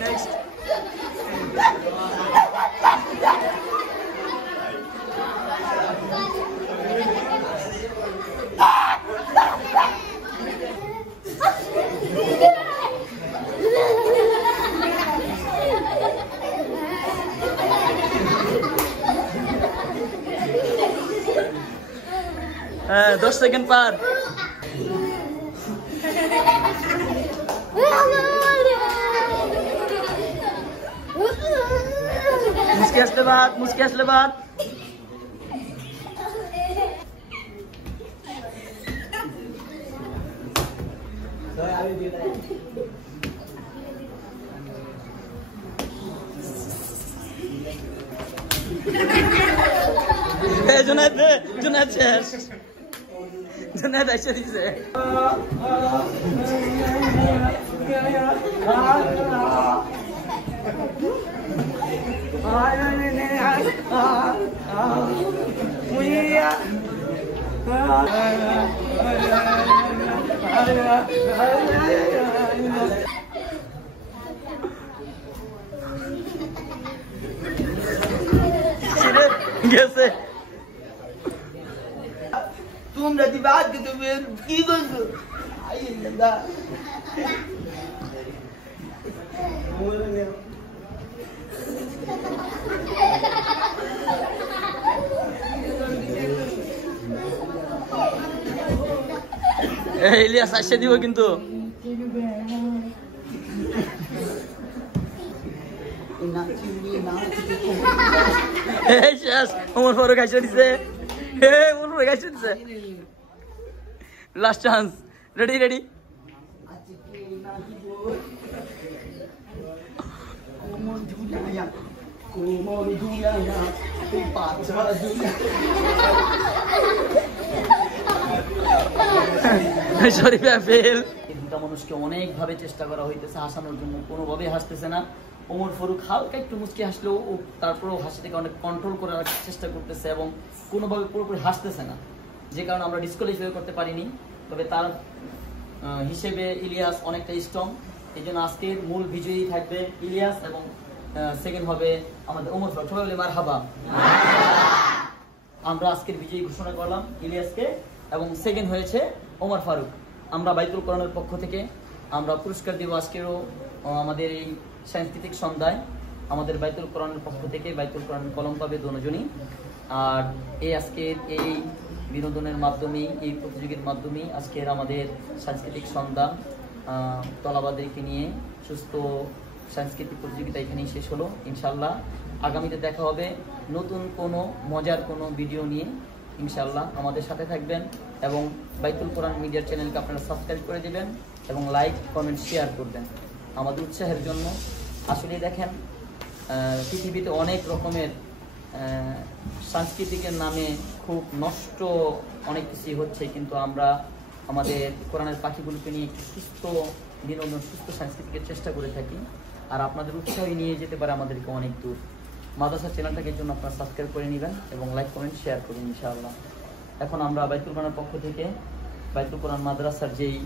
Next. হ্যাঁ 10 second পার। মুস্কি আসলে বাদ। জুনায়েদ শেষ। জুনায়েদ এসে দিছে। গেছে তোমরা দিবা আজকে তুমি কি করছো ইলিয়াস আসে দিব কিন্তু ওমর ফারুক আসে দিছে। Last chance. রেডি মানুষকে অনেক ভাবে চেষ্টা করা হইতেছে হাসানোর জন্য, কোনোভাবে হাসতেছে না। ওমর ফারুক হালকা একটু মুচকি হাসলেও তারপরেও হাসিটাকে অনেক কন্ট্রোল করে রাখার চেষ্টা করতেছে এবং কোনোভাবে পুরোপুরি হাসতেছে না, যে কারণে আমরা ডিসকোয়ালিফাই করতে পারিনি। তবে তার হিসেবে ইলিয়াস অনেকটা স্ট্রং, এই জন্য আজকের মূল বিজয়ী থাকবে ইলিয়াস এবং সেকেন্ড হবে আমাদের ওমর ফারুক। সবাই বলে মারহাবা। আমরা আজকের বিজয়ী ঘোষণা করলাম ইলিয়াসকে এবং সেকেন্ড হয়েছে ওমর ফারুক। আমরা বাইতুল কোরআনের পক্ষ থেকে আমরা পুরস্কার দিব আজকেরও আমাদের এই সাংস্কৃতিক সন্ধ্যায়। আমাদের বাইতুল কোরআনের পক্ষ থেকে বাইতুল কোরআনের কলম পাবে দুজনই। আর আজকের এই বিনোদনের মাধ্যমে, এই প্রতিযোগিতার মাধ্যমে আজকের আমাদের সাংস্কৃতিক সন্ধ্যা তলাবাদেরকে নিয়ে সুস্থ সাংস্কৃতিক প্রতিযোগিতা এখানেই শেষ হলো। ইনশাল্লাহ আগামীতে দেখা হবে নতুন কোনো মজার কোনো ভিডিও নিয়ে। ইনশাল্লাহ আমাদের সাথে থাকবেন এবং বাইতুল কোরআন মিডিয়ার চ্যানেলকে আপনারা সাবস্ক্রাইব করে দেবেন এবং লাইক কমেন্ট শেয়ার করবেন আমাদের উৎসাহের জন্য। আসলে দেখেন পৃথিবীতে অনেক রকমের সাংস্কৃতিকের নামে খুব নষ্ট অনেক কিছুই হচ্ছে, কিন্তু আমরা আমাদের কোরআনের পাখিগুলোকে নিয়ে একটু সুস্থ বিনোদন, সুস্থ সাংস্কৃতিকের চেষ্টা করে থাকি। আর আপনাদের উৎসাহই নিয়ে যেতে পারে আমাদেরকে অনেক দূর। মাদ্রাসা চ্যানেলটাকে জন্য আপনারা সাবস্ক্রাইব করে নেবেন এবং লাইক কমেন্ট শেয়ার করুন ইনশাআল্লাহ। এখন আমরা বাইতুল কোরআনের পক্ষ থেকে বাইতুল কোরআন মাদ্রাসার যেই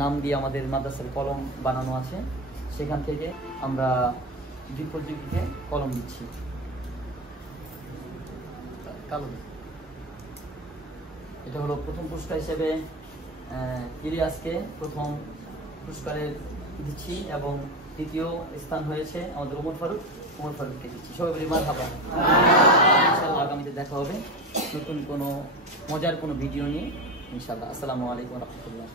নাম দিয়ে আমাদের মাদ্রাসার কলম বানানো আছে, সেখান থেকে আমরা বিপর্যয়ীকে কলম দিচ্ছি। কালো এটা হলো প্রথম পুরস্কার হিসেবে ইলিয়াসকে প্রথম পুরস্কারের দিচ্ছি এবং দ্বিতীয় স্থান হয়েছে আমাদের ওমর ফারুককে দিচ্ছি। সবাই বলি মারহাবা। ইনশাআল্লাহ আগামীতে দেখা হবে নতুন কোনো মজার কোনো ভিডিও নিয়ে ইনশাআল্লাহ। আসসালামু আলাইকুম ওয়া রাহমাতুল্লাহ।